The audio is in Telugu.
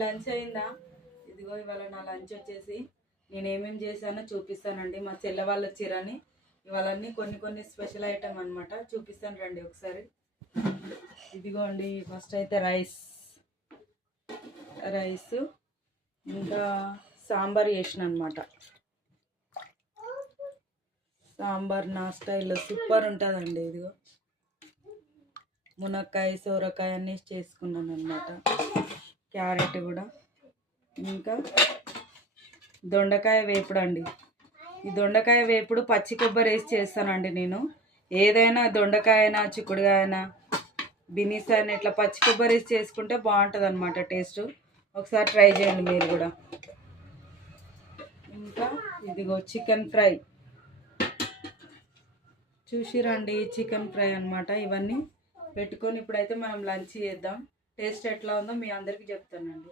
లంచ్ అయిందా? ఇదిగో ఇవాళ నా లంచ్ వచ్చేసి నేను ఏమేమి చేశానో చూపిస్తానండి. మా చెల్లె వాళ్ళు వచ్చిరని ఇవాళన్నీ కొన్ని కొన్ని స్పెషల్ ఐటమ్ అనమాట. చూపిస్తాను రండి ఒకసారి. ఇదిగోండి ఫస్ట్ అయితే రైస్ ఇంకా సాంబార్ చేసిన అనమాట. సాంబార్ నా స్టైల్లో సూపర్ ఉంటుందండి. ఇదిగో మునక్కాయ సోరకాయ అన్నీ చేసుకున్నాను అనమాట. క్యారెట్ కూడా, ఇంకా దొండకాయ వేపుడు అండి. ఈ దొండకాయ వేపుడు పచ్చి కొబ్బరి వేసి చేస్తానండి నేను. ఏదైనా దొండకాయ అయినా చిక్కుడుకాయ అయినా బినీస్ అయినా ఇట్లా పచ్చి కొబ్బరి వేసి చేసుకుంటే బాగుంటుంది అనమాట టేస్ట్. ఒకసారి ట్రై చేయండి మీరు కూడా. ఇంకా ఇదిగో చికెన్ ఫ్రై చూసిరండి, చికెన్ ఫ్రై అనమాట. ఇవన్నీ పెట్టుకొని ఇప్పుడైతే మనం లంచ్ చేద్దాం. టేస్ట్ ఎట్లా ఉందో మీ అందరికీ చెప్తానండి.